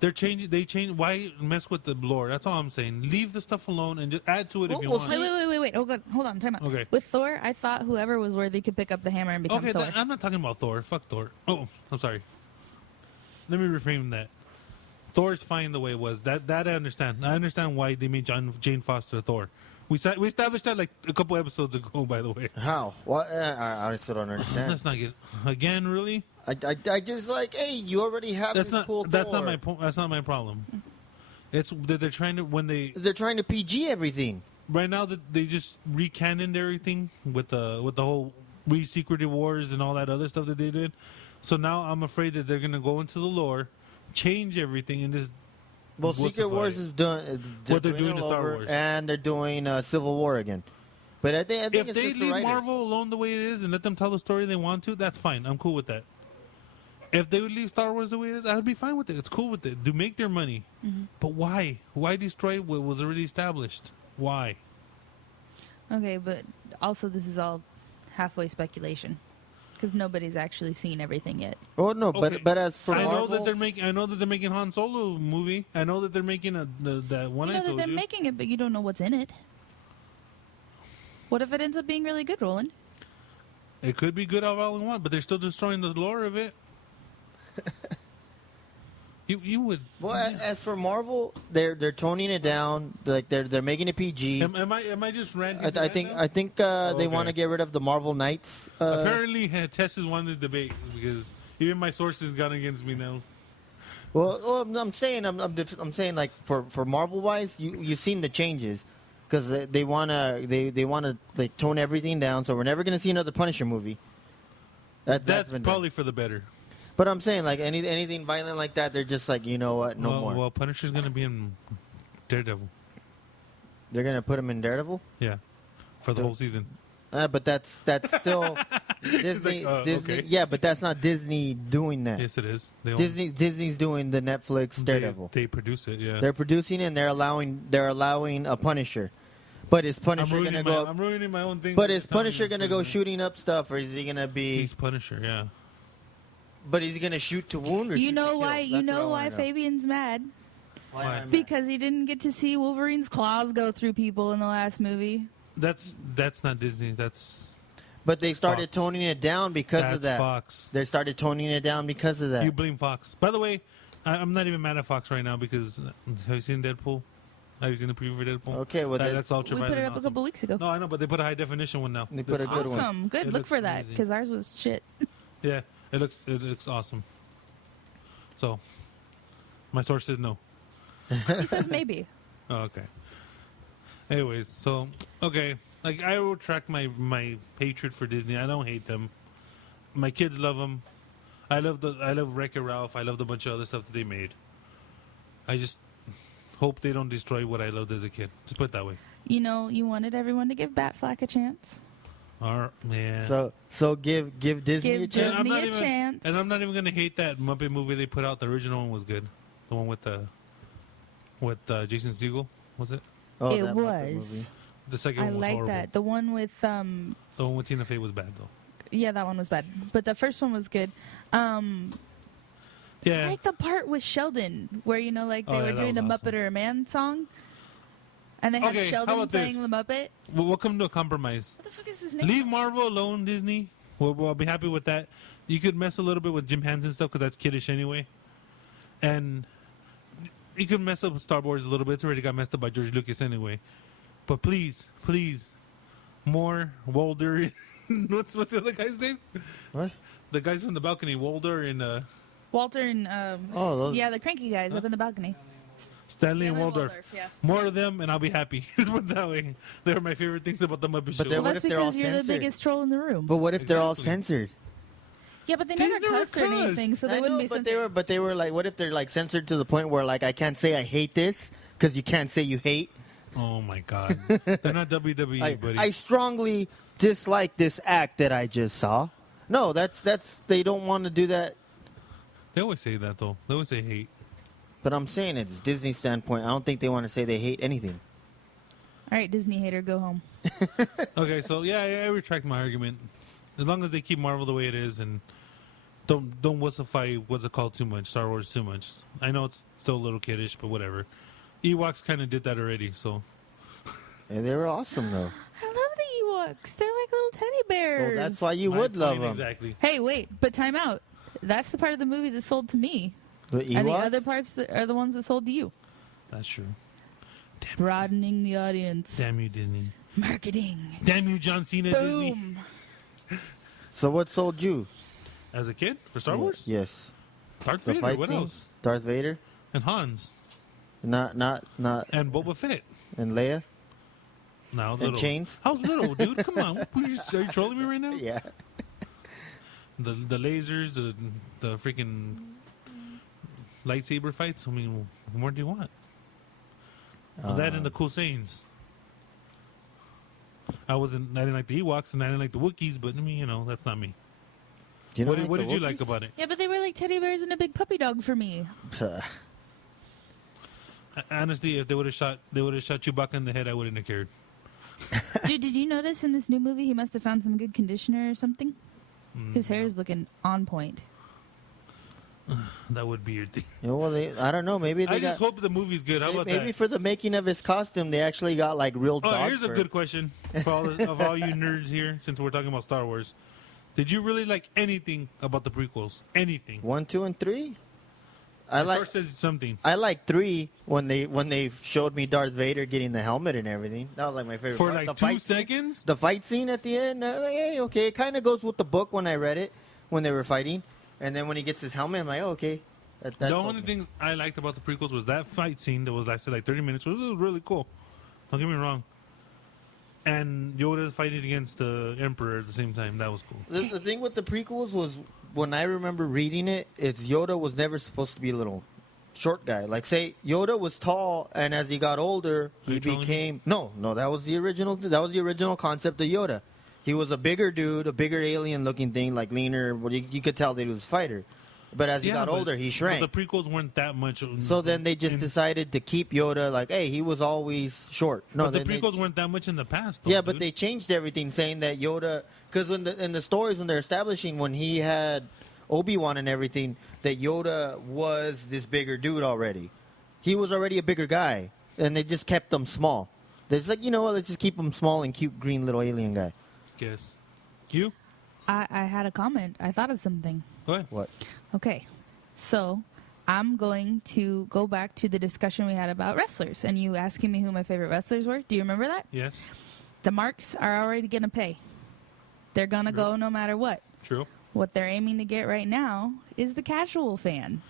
They're changing. They change. Why mess with the lore? That's all I'm saying. Leave the stuff alone and just add to it if you Well, want. Wait. Hold on. Time out. Okay. With Thor, I thought whoever was worthy could pick up the hammer and become Okay, Thor. I'm not talking about Thor. Fuck Thor. Oh, I'm sorry. Let me reframe that. Thor's fine the way it was. That I understand. I understand why they made Jane Foster Thor. We established that like a couple episodes ago, by the way. How? What? I still don't understand. Let's not get again. Really? I just like, hey, you already have That's this not. cool That's Thor. not my point. That's not my problem. It's that they're trying to They're trying to PG everything. right now that they just recannoned everything with the whole Secret Wars and all that other stuff that they did. So now I'm afraid that they're gonna go into the lore, change everything, and just Well, wussify Secret Wars it. is done. What they're doing it to Star over, Wars. and they're doing Civil War again. But I think If it's they just the leave writers. Marvel alone the way it is and let them tell the story they want to, that's fine. I'm cool with that. If they would leave Star Wars the way it is, I would be fine with it. It's cool with it. To make their money. But why? Why destroy what was already established? Why? Okay, but also this is all halfway speculation because nobody's actually seen everything yet. Oh no, Okay. but as for I know Marvel, that they're making. I know that they're making Han Solo movie. I know that they're making that one. You I know that told they're you. making it, but you don't know what's in it. What if it ends up being really good, Roland? It could be good all in one, but they're still destroying the lore of it. You would. Well, as for Marvel, they're toning it down. Like they're making it PG. Am I just ranting? I think they okay. want to get rid of the Marvel Knights. Apparently, Tess has won this debate because even my sources got against me now. Well, I'm saying I'm saying like for Marvel wise, you've seen the changes because they wanna like tone everything down. So we're never gonna see another Punisher movie. That's been probably for the better. done. But I'm saying like anything violent like that, they're just like, you know what, no well, more. Well, Punisher's gonna be in Daredevil. They're gonna put him in Daredevil. Yeah, for the whole season. But that's still Disney. like, Disney. okay. Yeah, but that's not Disney doing that. Yes, it is. They own- Disney's doing the Netflix Daredevil. They produce it. Yeah. They're producing it and they're allowing a Punisher. But is Punisher gonna go? I'm ruining my own thing. But is Punisher gonna go shooting up stuff, or is he gonna be? He's Punisher. Yeah. But is he gonna shoot to wound? Or You shoot to know kill? why? That's You what I know wanna why know. Fabian's mad? Why am I mad? Because he didn't get to see Wolverine's claws go through people in the last movie. That's not Disney. That's But they started Fox. toning it down because that's of that. Fox. They started toning it down because of that. You blame Fox. By the way, I'm not even mad at Fox right now because have you seen Deadpool? Have you seen the preview for Deadpool? Okay, well, that's ultra We put it up a couple weeks ago. No, I know, but they put a high definition one now. They put a good one. Awesome. Good. It Look looks for that amazing. because ours was shit. Yeah, it looks awesome. So, my source says no. He says maybe. Oh, okay. Anyways, so okay, like I retract my hatred for Disney. I don't hate them. My kids love them. I love Wreck-It Ralph. I love the bunch of other stuff that they made. I just hope they don't destroy what I loved as a kid. Just put it that way. You know, you wanted everyone to give Batfleck a chance. Man. So give Disney a Give chance. Disney not a chance. And I'm not even gonna hate that Muppet movie they put out. The original one was good. The one with Jason Segel, was it? Oh, It that Muppet was. movie. The second I one was like horrible. that. The one with The one with Tina Fey was bad though. yeah, that one was bad. But the first one was good. I Yeah. like the part with Sheldon where they Oh, were yeah, that doing the was Muppet awesome. or a Man song. And they had Okay, how Sheldon about playing this? the Muppet. We'll come to a compromise. What the fuck is his name? Leave Marvel alone, Disney. We'll be happy with that. You could mess a little bit with Jim Henson stuff because that's kiddish anyway. And you could mess up with Star Wars a little bit. It's already got messed up by George Lucas anyway. But please, more Walder. What's the other guy's name? What? The guys from the balcony, Walder and Walter and Oh, those. yeah, the cranky guys up in the balcony. Stanley and Stanley Waldorf. yeah. More of them, and I'll be happy. Just put it that way. They're my favorite things about the Muppet But Show. they're- Well, what that's if they're all because you're the censored? biggest troll in the room. But what if they're all Exactly. censored? Yeah, but they They never never cussed or cussed. anything, so they I wouldn't know, be but censored. they were like, what if they're like censored to the point where like I can't say I hate this because you can't say you hate. Oh my God. They're not WWE, buddy. I strongly dislike this act that I just saw. No, that's they don't want to do that. They always say that though. They always say hate. But I'm saying it's Disney's standpoint. I don't think they want to say they hate anything. All right, Disney hater, go home. Okay, so yeah, I retract my argument. As long as they keep Marvel the way it is and don't wussify what's it called too much, Star Wars too much. I know it's still a little kiddish, but whatever. Ewoks kind of did that already, so And they were awesome though. I love the Ewoks. They're like little teddy bears. Well, that's why you My would love point them. exactly. Hey, wait, but time out. That's the part of the movie that sold to me. The Ewoks? And the other parts that are the ones that sold to you. That's true. Broadening the audience. Damn you, Disney. Marketing. Damn you, John Cena, Disney. Boom. So what sold you? As a kid for Star Wars, Yes. Darth The Vader. fight What scenes? else? Darth Vader? And Hans Not and Boba Fett. and Leia? No, I was And little. chains? I was little, dude. Come on, are you trolling me right now? Yeah. The lasers, the freaking lightsaber fights. I mean, what more do you want? That and the cool sayings. I didn't like the Ewoks and I didn't like the Wookiees, but I mean, that's not me. Do you know What like did the you like Wookiees? about it? Yeah, but they were like teddy bears and a big puppy dog for me. Honestly, if they would have shot Chewbacca in the head, I wouldn't have cared. Dude, did you notice in this new movie he must have found some good conditioner or something? His hair is looking on point. That would be your thing. Yeah, well, I don't know. Maybe they I got. just hope the movie's good. How about Maybe that? for the making of his costume, they actually got like real dog Oh, here's a fur. good question for all you nerds here, since we're talking about Star Wars. Did you really like anything about the prequels? Anything? 1, 2, and 3. I The like. Star says something. I like 3 when they showed me Darth Vader getting the helmet and everything. That was like my favorite For part. like The 2 fight scene- seconds? The fight scene at the end, I was like, hey, okay, it kind of goes with the book when I read it when they were fighting, and then when he gets his helmet, I'm like, oh, okay. That's The only okay. things I liked about the prequels was that fight scene that lasted like 30 minutes. It was really cool. Don't get me wrong. And Yoda fighting against the Emperor at the same time. That was cool. The thing with the prequels was when I remember reading it, it's Yoda was never supposed to be a little short guy. Like say Yoda was tall, and as he got older, Are he you trolling me? became no. That was the original. That was the original concept of Yoda. He was a bigger dude, a bigger alien-looking thing, like leaner. Well, you could tell that he was a fighter. But as he got but- older, he shrank. But the prequels weren't that much. So then they just in- decided to keep Yoda like, hey, he was always short. No, But the then they- prequels weren't that much in the past. Though, yeah, but dude. they changed everything, saying that Yoda, because in the stories when they're establishing when he had Obi-Wan and everything, that Yoda was this bigger dude already. He was already a bigger guy, and they just kept him small. They're just like, you know what? Let's just keep him small and cute, green little alien guy. Guess. You? I had a comment. I thought of something. Go ahead. What? Okay, so I'm going to go back to the discussion we had about wrestlers, and you asking me who my favorite wrestlers were. Do you remember that? Yes. The marks are already going to pay. They're going to True. go no matter what. True. What they're aiming to get right now is the casual fan.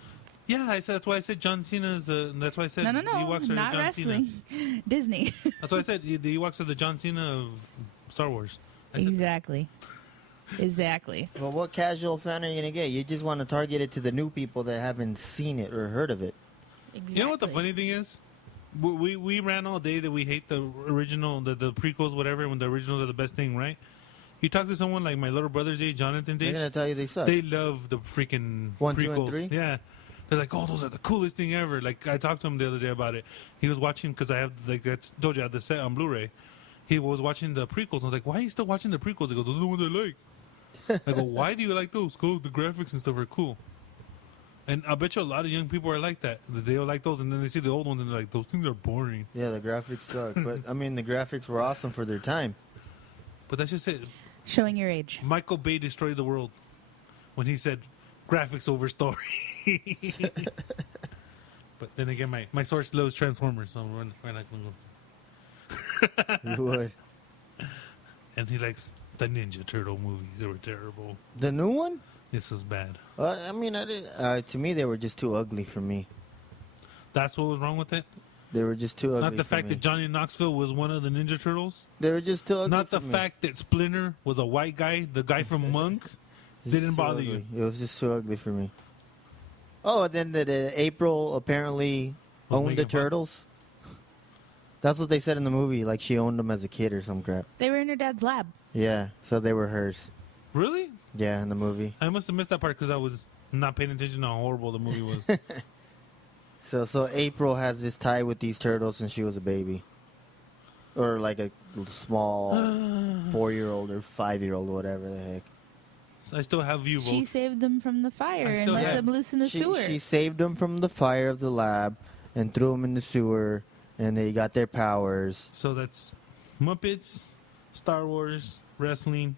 Yeah, I said that's why I said John Cena is the. That's why I said No, the Ewoks are not John wrestling. Disney. Cena. That's why I said the Ewoks are the John Cena of Star Wars. I said Exactly. Exactly. Well, what casual fan are you gonna get? You just want to target it to the new people that haven't seen it or heard of it. Exactly. You know what the funny thing is? We ran all day that we hate the original, the prequels, whatever, when the originals are the best thing, right? You talk to someone like my little brother's age, Jonathan's They're age, gonna tell you they suck. they love the freaking 1, 2, prequels. and 3? Yeah. They're like, oh, those are the coolest thing ever. Like, I talked to him the other day about it. He was watching, because I have, like, I told you, I have the set on Blu-ray. He was watching the prequels. I was like, why are you still watching the prequels? He goes, those are the ones I like. I go, why do you like those? Cool, the graphics and stuff are cool. And I bet you a lot of young people are like that. They don't like those, and then they see the old ones, and they're like, those things are boring. Yeah, the graphics suck. But, I mean, the graphics were awesome for their time. But that's just it. Showing your age. Michael Bay destroyed the world when he said graphics over story. But then again, my source loves Transformers, so we're not going to go. You would. And he likes the Ninja Turtle movies. They were terrible. The new one? This was bad. I mean, I didn't. To me, they were just too ugly for me. That's what was wrong with it? They were just too ugly. Not the for fact me. that Johnny Knoxville was one of the Ninja Turtles? They were just too ugly. Not the for me. fact that Splinter was a white guy, the guy from Monk, It's didn't just too bother ugly. you. It was just too ugly for me. Oh, and then the April apparently Was owned the making fun. turtles. That's what they said in the movie. Like she owned them as a kid or some crap. They were in her dad's lab. Yeah, so they were hers. Really? Yeah, in the movie. I must have missed that part because I was not paying attention to how horrible the movie was. So April has this tie with these turtles since she was a baby, or like a small 4-year-old or 5-year-old, whatever the heck. So I still have you vote. She saved them from the fire I and still let have- them loose in the sewer. She saved them from the fire of the lab and threw them in the sewer, and they got their powers. So that's Muppets, Star Wars, wrestling,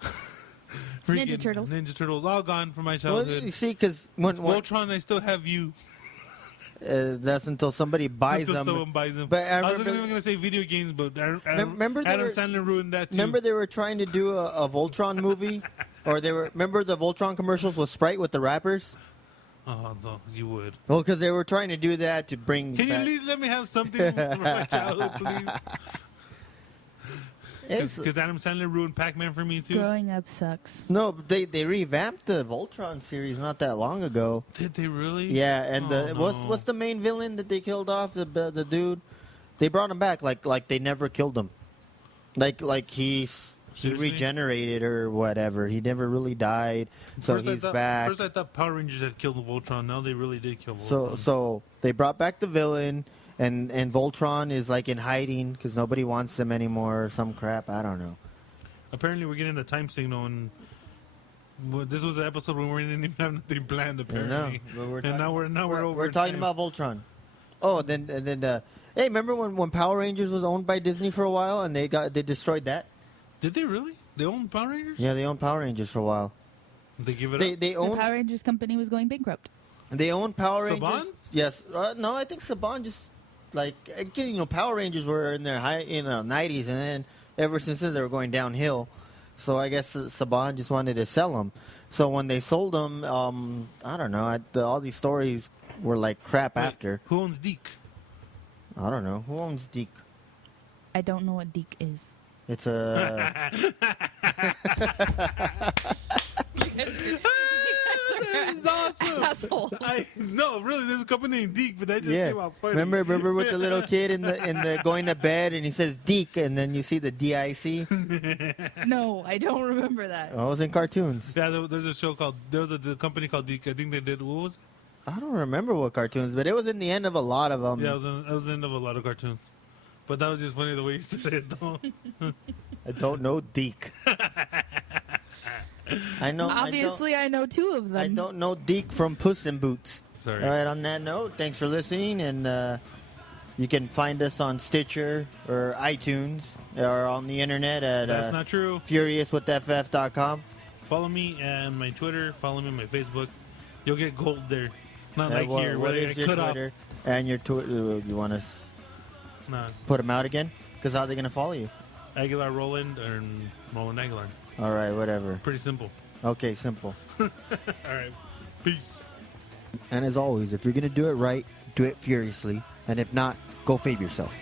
freaking Ninja Turtles. Ninja Turtles, all gone from my Well, childhood. you see, because when Voltron, I still have you. that's until somebody buys Until them. someone buys them. But I I was remember- even going to say video games, but Remember they Adam were- Sandler ruined that too. Remember they were trying to do a Voltron movie, or they were. Remember the Voltron commercials with Sprite with the rappers? Oh, no, you would. Well, because they were trying to do that to bring. Can you back- at least let me have something from my childhood, please? It's- Because Adam Sandler ruined Pac-Man for me too. Growing up sucks. No, they revamped the Voltron series not that long ago. Did they really? Yeah, and Oh, what's the main villain that they killed off? The dude. They brought him back like they never killed him. Like he Seriously? regenerated or whatever. He never really died, so he's back. First, I thought Power Rangers had killed Voltron. Now they really did kill Voltron. So they brought back the villain, and Voltron is like in hiding because nobody wants him anymore or some crap. I don't know. Apparently, we're getting the time signal, and this was the episode when we didn't even have nothing planned. Apparently, but we're and now we're over. We're talking time. about Voltron. Oh, then hey, remember when Power Rangers was owned by Disney for a while and they destroyed that? Did they really? They own Power Rangers? Yeah, they owned Power Rangers for a while. They give it They up. they The owned Power Rangers company was going bankrupt. they owned Power Saban? Rangers. Yes, no, I think Saban just like again, Power Rangers were in their high 90s, and then ever since then they were going downhill. So I guess Saban just wanted to sell them. So when they sold them, I don't know. All these stories were like crap Wait, after. Who owns Deke? I don't know who owns Deke. I don't know what Deke is. It's a This is awesome. Asshole. No, really, there's a company named Deke, but that just yeah. came out funny. Remember with the little kid in the going to bed and he says Deke and then you see the DIC. No, I don't remember that. Oh, it was in cartoons. Yeah, there's a show called. There was a company called Deke. I think they did. What was it? I don't remember what cartoons, but it was in the end of a lot of them. Yeah, it was the end of a lot of cartoons. But that was just funny the way you said it, though. I don't know Deke. I know. Obviously, I know two of them. I don't know Deke from Puss in Boots. Sorry. All right. On that note, thanks for listening, and you can find us on Stitcher or iTunes or on the internet at That's not true. furiouswithff.com. Follow me on my Twitter. Follow me on my Facebook. You'll get gold there. Not Uh, like what- here, what where I is your cut Twitter and your Twitter? You want us Nah, put them out again? Because how are they gonna follow you? Aguilar Roland and Roland Aguilar. All right, whatever. Pretty simple. Okay, simple. All right. Peace. And as always, if you're going to do it right, do it furiously. And if not, go fave yourself.